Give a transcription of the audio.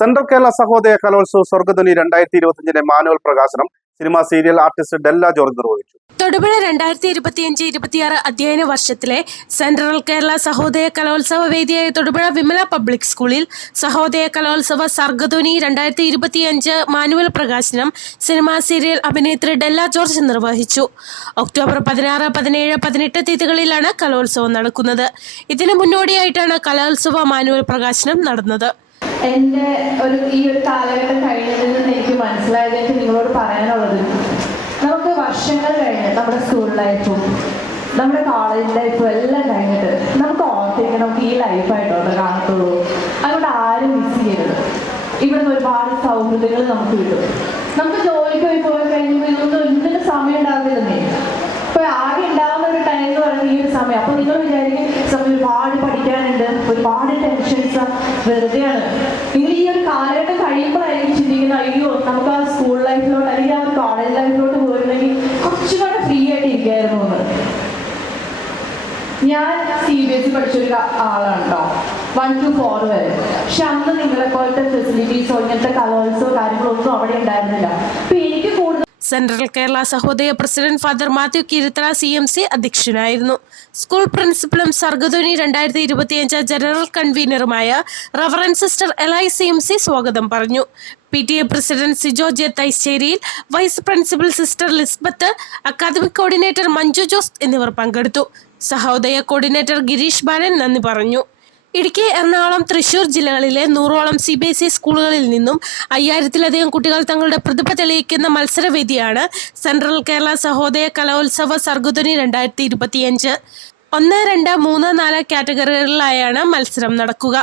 Central Kerala Sahodaya കലോത്സവ സ്വർഗധ്വനി രണ്ടായിരത്തി ഇരുപത്തിയഞ്ചിന്റെ മാനുവൽ പ്രകാശനം cinema serial artist Della George നിർവഹിച്ചു. തൊടുപുഴ രണ്ടായിരത്തി ഇരുപത്തിയഞ്ച് ഇരുപത്തിയാറ് അധ്യയന വർഷത്തിലെ സെൻട്രൽ കേരള സഹോദയ കലോത്സവ വേദിയായ തൊടുപുഴ വിമല പബ്ലിക് സ്കൂളിൽ സഹോദയ കലോത്സവ സർഗധ്വനി രണ്ടായിരത്തി ഇരുപത്തിയഞ്ച് മാനുവൽ പ്രകാശനം സിനിമാ സീരിയൽ അഭിനേത്രി ഡെല്ല ജോർജ് നിർവഹിച്ചു. ഒക്ടോബർ പതിനാറ് പതിനേഴ് പതിനെട്ട് തീയതികളിലാണ് കലോത്സവം നടക്കുന്നത്. ഇതിനു മുന്നോടിയായിട്ടാണ് കലോത്സവ മാനുവൽ പ്രകാശനം നടന്നത്. എന്റെ ഒരു ഈ ഒരു കാലഘട്ടം കഴിഞ്ഞതിൽ നിന്ന് എനിക്ക് മനസ്സിലായത് എനിക്ക് നിങ്ങളോട് പറയാനുള്ളത് നമുക്ക് വർഷങ്ങൾ കഴിഞ്ഞ് നമ്മുടെ സ്കൂൾ ലൈഫും നമ്മുടെ കോളേജ് ലൈഫും എല്ലാം കഴിഞ്ഞിട്ട് നമുക്ക് ഓർത്തിരിക്കണം നമുക്ക് ഈ ലൈഫായിട്ടോട്ട് കാണത്തുള്ളൂ. അതുകൊണ്ട് ആരും മിസ് ചെയ്യരുത്. ഇവിടുന്ന് ഒരുപാട് സൗഹൃദങ്ങൾ നമുക്ക് കിട്ടും. നമുക്ക് ഒരുപാട് ടെൻഷൻസ് വെറുതെയാണ്. നിങ്ങൾ ഈ ഒരു കാലഘട്ടം കഴിയുമ്പോഴായിരിക്കും ചിന്തിക്കുന്നത് അയ്യോ നമുക്ക് ആ സ്കൂൾ ലൈഫിലോട്ട് അല്ലെങ്കിൽ ആ കോളേജ് ലൈഫിലോട്ട് പോയിരുന്നെങ്കിൽ കുറച്ചുകൂടെ ഫ്രീ ആയിട്ട് ഇരിക്കായിരുന്നു ഞാൻ സി ബി എസ് ഇ പഠിച്ചൊരു ക- ആളാണ് കേട്ടോ വൺ ടു ഫോർ വരെ. പക്ഷെ അന്ന് നിങ്ങളെ പോലത്തെ ഫെസിലിറ്റീസോ ഇങ്ങനത്തെ കലോത്സവ കാര്യങ്ങളൊന്നും അവിടെ ഉണ്ടായിരുന്നില്ല. അപ്പൊ എനിക്ക് കൂടുതൽ central Kerala Sahodaya president father Mathew Kiruthara C M C അധ്യക്ഷനായിരുന്നു. സ്കൂൾ പ്രിൻസിപ്പലും സർഗധ്വനി രണ്ടായിരത്തി ഇരുപത്തിയഞ്ച് general കൺവീനറുമായ reverend sister Ely C M C സ്വാഗതം പറഞ്ഞു. P T A president Sijo J തൈശ്ശേരിയിൽ vice principal sister Lisbeth academic coordinator Manju Jose എന്നിവർ പങ്കെടുത്തു. Sahodaya coordinator Girish ബാലൻ നന്ദി പറഞ്ഞു. ഇടുക്കി എറണാകുളം തൃശൂർ ജില്ലകളിലെ നൂറോളം സി ബി എസ് ഇ സ്കൂളുകളിൽ നിന്നും അയ്യായിരത്തിലധികം കുട്ടികൾ തങ്ങളുടെ പ്രതിഭ തെളിയിക്കുന്ന മത്സരവേദിയാണ് സെൻട്രൽ കേരള സഹോദയ കലോത്സവ സർഗുധനി രണ്ടായിരത്തി ഇരുപത്തിയഞ്ച്. ഒന്ന് രണ്ട് മൂന്ന് നാല് കാറ്റഗറികളിലായാണ് മത്സരം നടക്കുക.